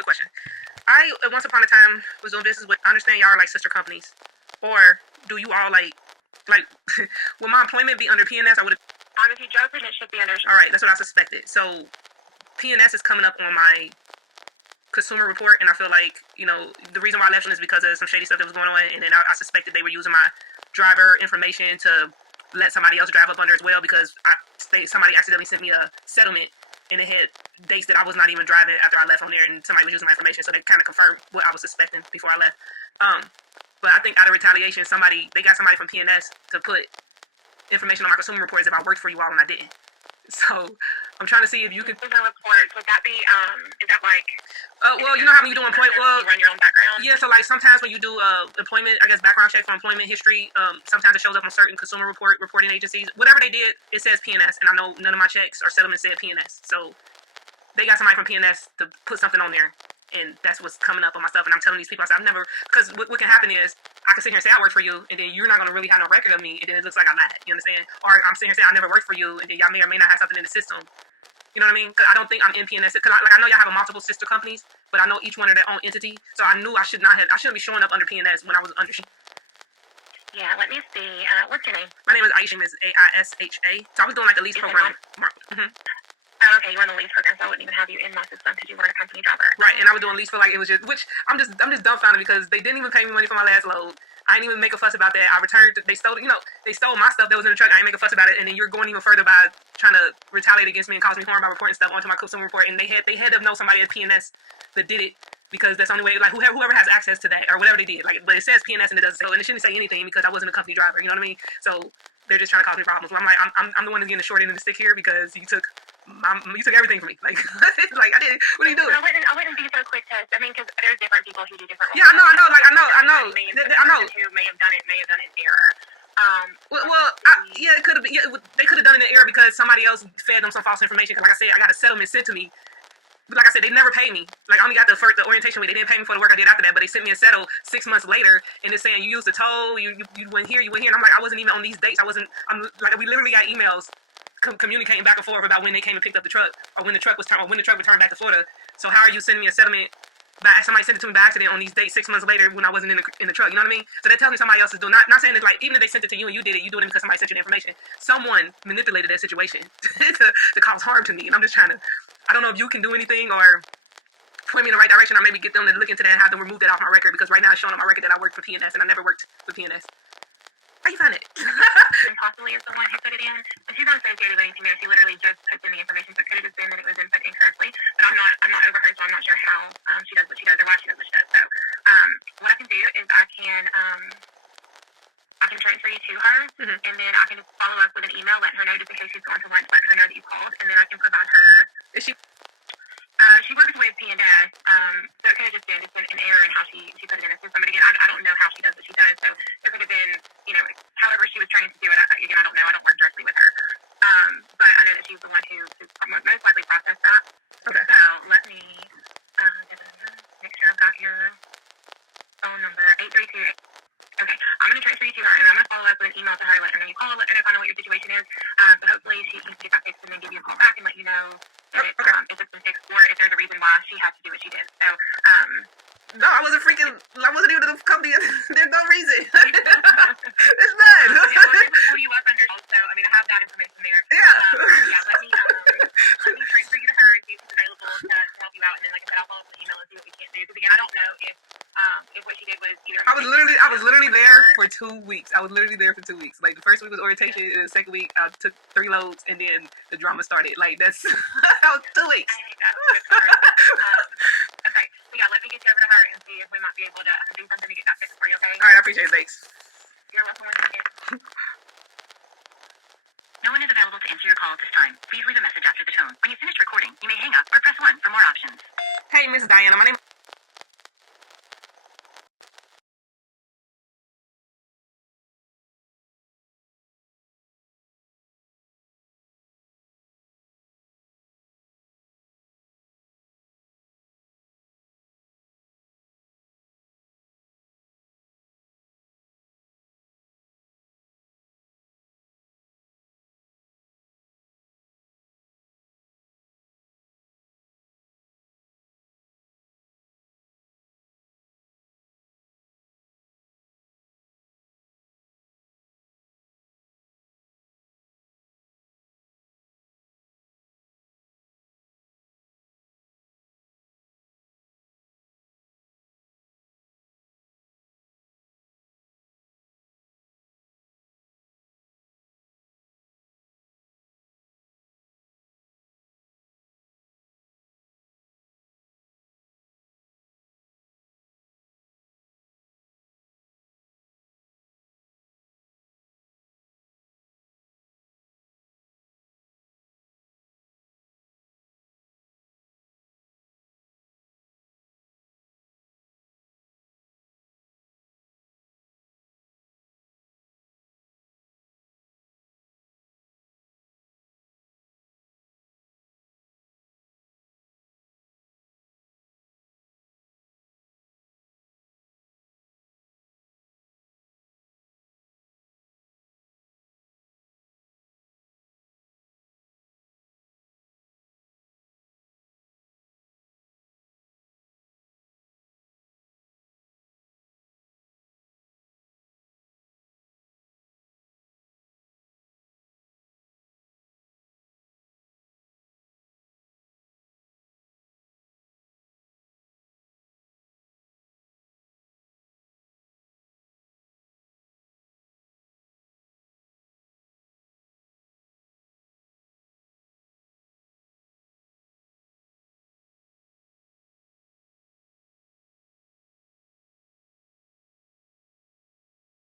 quick question. I once upon a time was doing business with. I understand y'all are like sister companies, or do you all like will my employment be under PNS? I would have. If you joke, then it should be under. All right, that's what I suspected. So PNS is coming up on my consumer report, and I feel like the reason why I left them is because of some shady stuff that was going on, and then I suspected they were using my driver information to let somebody else drive up under as well because somebody accidentally sent me a settlement and it had dates that I was not even driving after I left on there, and somebody was using my information, so they kind of confirmed what I was suspecting before I left. But I think out of retaliation, they got somebody from PNS to put information on my consumer report as if I worked for you all and I didn't. So I'm trying to see if you could. Consumer report. Would that be? Is that like? Well, you know how when you do employment, you run your own background. Yeah. So like sometimes when you do employment, I guess background check for employment history, sometimes it shows up on certain consumer reporting agencies. Whatever they did, it says PNS, and I know none of my checks or settlements said PNS. So they got somebody from PNS to put something on there, and that's what's coming up on my stuff. And I'm telling these people, I said, I've never, because what can happen is I can sit here and say I work for you, and then you're not going to really have no record of me, and then it looks like I lied. You understand? Or I'm sitting here saying I never worked for you, and then y'all may or may not have something in the system. You know what I mean? Because I don't think I'm in PNS. Because I know y'all have multiple sister companies, but I know each one of their own entity. So I knew I shouldn't be showing up under PNS when I was under. Yeah, let me see. What's your name? My name is Aisha. Is Aisha. So I was doing like a lease program. Oh, okay, you were on the lease program, so I wouldn't even have you in my system because you weren't a company driver. Right, and I was doing lease for like it was just, which I'm just dumbfounded because they didn't even pay me money for my last load. I didn't even make a fuss about that. I returned. They stole my stuff that was in the truck. I didn't make a fuss about it, and then you're going even further by trying to retaliate against me and cause me harm by reporting stuff onto my consumer report. And they had to know somebody at PNS that did it because that's the only way. Like whoever has access to that or whatever they did. Like, but it says PNS and it doesn't say, and it shouldn't say anything because I wasn't a company driver. You know what I mean? So they're just trying to cause me problems. Well, I'm like, I'm the one that's getting the short end of the stick here because you took everything from me. Like, like I did. What are you doing? I wouldn't be so quick to. I mean, because there's different people who do different. Yeah, I know. Like, I know. I know. Who may have done it in error. It could have been. Yeah, they could have done it in error because somebody else fed them some false information. Because, like I said, I got a settlement sent to me. But like I said, they never paid me. Like, I only got the orientation week. They didn't pay me for the work I did after that. But they sent me a settle 6 months later, and it's saying you used the toll. You went here. You went here. And I'm like, I wasn't even on these dates. We literally got emails communicating back and forth about when they came and picked up the truck, or when the truck returned back to Florida. So how are you sending me a settlement? Somebody sent it to me by accident on these dates 6 months later when I wasn't in the truck. You know what I mean? So that tells me somebody else is doing. Not saying it's like even if they sent it to you and you did it, you doing it because somebody sent you the information. Someone manipulated that situation to cause harm to me, and I'm just trying to. I don't know if you can do anything or point me in the right direction, or maybe get them to look into that and have them remove that off my record because right now it's showing on my record that I worked for PNS and I never worked for PNS. How you find it? And possibly is the one who put it in. And she's not associated with anything there. She literally just puts in the information. So it could have just been that it was input incorrectly. But I'm not over her, so I'm not sure how she does what she does or why she does what she does. So what I can do is I can transfer you to her, and then I can just follow up with an email, letting her know just in case she's going to lunch, letting her know that you called, and then I can provide her. Is she? She works with PNS, so it could have just been an error in how she put it in the system. But again, I don't know how she does what she does, so there could have been, however she was trained to do it. Again, I don't know. I don't work directly with her, but I know that she's the one who most likely processed that. Okay. So let me make sure I've got your phone number, 832. Okay, I'm going to transfer you to her, and I'm going to follow up with an email to her, let her know you called, let her know kind of what your situation is. So hopefully she can get that fixed and then give you a call back and let you know if it's been fixed or if there's a reason why she had to do what she did. So, no, I wasn't even in the company. There's no reason. It's bad. Who you up under? So, I mean, I have that information there. Yeah. Let me transfer you to her and see if she's available to help you out. And then, like I said, I'll follow up with an email and see what we can't do. Because again, I don't know if what she did was either. I was literally there for 2 weeks. Like the first week was orientation, and the second week I took 3 loads, and then the drama started. Like that's 2 weeks. Okay, so yeah, let me get you over to her and see if we might be able to do something to get that fixed for you. Okay. All right, I appreciate it. Thanks. You're welcome. No one is available to answer your call at this time. Please leave a message after the tone. When you finish recording, you may hang up or press 1 for more options. Hey, Miss Diana, my name